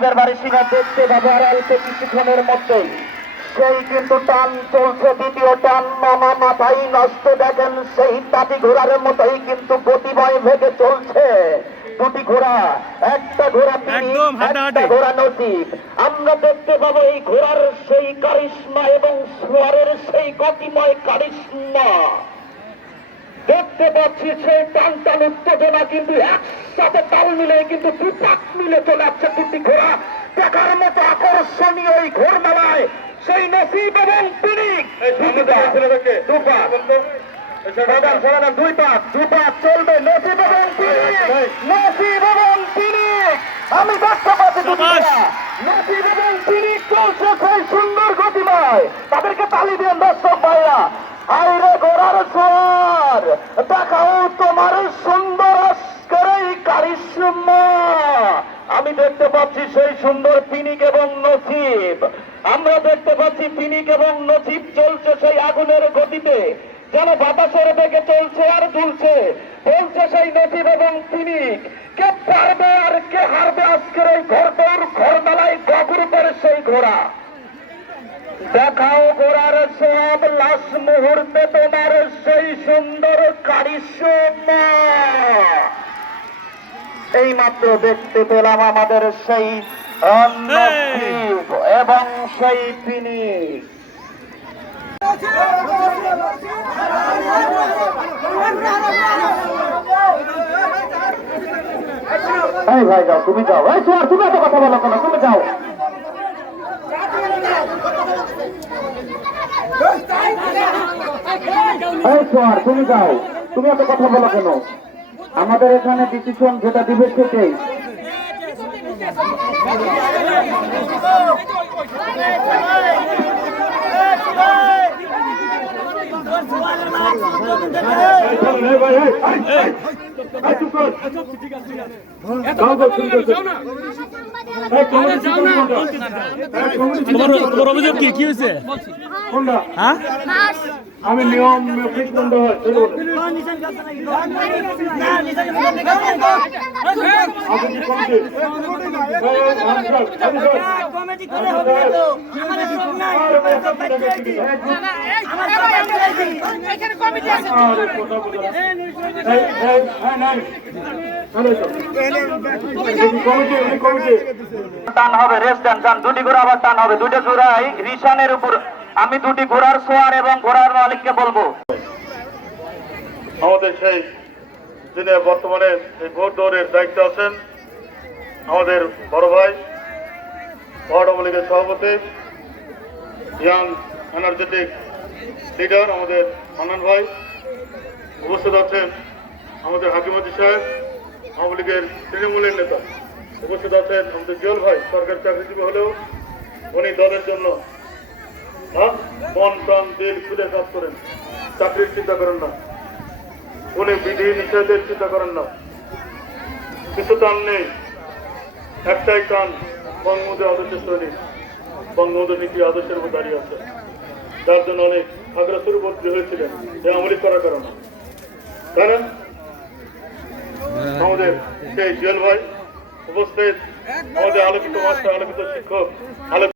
আমাদের বাড়ি দেখতে পাবো আর অল্প কিছুক্ষণের মধ্যেই সেই কিন্তু টান চলছে দ্বিতীয় টান। মামা মাথাই নষ্ট দেখেন সেই তাঁতি ঘোড়ার মতোই কিন্তু গতিময় ভেগে চলছে। দুটি ঘোড়া একটা ঘোড়া। একটা ঘোড়া নসিব। আমরা দেখতে পাবো এই ঘোড়ার সেই কারিশ্মা এবং সোয়ারের সেই গতিময় কারিশ্মা। দেখতে পাচ্ছি সেই টান টান উত্তেজনা কিন্তু একসাথে তাল মিলে কিন্তু দুপাক মিলে চলে আসছে দুটি ঘোড়া। দেখার মতো আকর্ষণীয় এই ঘোর মেলায় সেই নসিব এবং পিনিক দুপাক। সমাধান সমাধান দুই পাক চলবে নসিব এবং পিনিক নসিব এবং পিনিক আমি দেখতে পাচ্ছি দুটি সাবাস। ঘোড়া। নসিব এবং পিনিক চলছে সেই সুন্দর গতিময়। তাদেরকে তালি দিয়ে দর্শক ভাইরা আইরে গোড়ার সোয়ার। দেখাও তোমার সুন্দর আজকের এই কারিশ্মা আমি দেখতে পাচ্ছি সেই সুন্দর পিনিক এবং নসিব আমরা দেখতে পাচ্ছি পিনিক এবং নসিব চলছে সেই আগুনের গতিতে। যেন বাতাসের বেগে চলছে আর দুলছে। বলছে সেই নসিব এবং পিনিক, কে পারবে আর কে হারবে আজকের এই ঘর দৌড় ঘর মেলায় গগুরুপের সেই ঘোড়া? দেখাও গোড়ার সব লাশ মুহূর্তে তোমার সেই সুন্দর এই মাত্র দেখতে পেলাম আমাদের সেই এবং সেই ভাই তুমি যাও। তুমি এত কথা বলো তুমি যাও এই সোয়ার তুমি যাও। তুমি এত কথা বলো কেন? আমাদের এখানে ডিসিশন যেটা দিবে সেটাই। তোমার অভিযোগ কি কি হয়েছে হ্যাঁ আমি নিয়ম আনসার। কমিটি করে এখানে কমিটি আছে। টান হবে রেস্ট টান টান দুটি ঘোড়া আবার টান হবে দুটো ঘোড়াই রিসানের উপর আমি দুটি ঘোড়ার সোয়ার এবং ঘোড়ার মালিককে বলব আমাদের সেই যিনি বর্তমানে এই ভোট দৌড়ের দায়িত্বে আছেন আমাদের বড় ভাই ওয়ার্ড আওয়ামী লীগের সভাপতি ইয়াং এনার্জেটিক লিডার আমাদের মান্নান ভাই উপস্থিত আছেন আমাদের হাকিমতি সাহেব, আওয়ামী লীগের তৃণমূলের নেতা। উপস্থিত আছেন আমাদের জিয়ল ভাই, সরকারি চাকরিজীবী হলেও উনি দলের জন্য মন, প্রাণ, দিল খুলে কাজ করেন। চাকরির চিন্তা করেন না। উনি বিধি নিষেধের চিন্তা করেন না। কিছু টান নেই। একটাই টান বঙ্গবন্ধু আদর্শের সৈনিক। বঙ্গবন্ধু নীতি আদর্শের উপর দাঁড়িয়ে আছে। যার জন্য অনেক আগ্রাসুর উপর হয়েছিলেন। যে আমলি করার কারণে। তাই না আমাদের সেই জুয়েল ভাই উপস্থিত, আমাদের আলোকিত মাস্টার, আলোকিত শিক্ষক, আলোকিত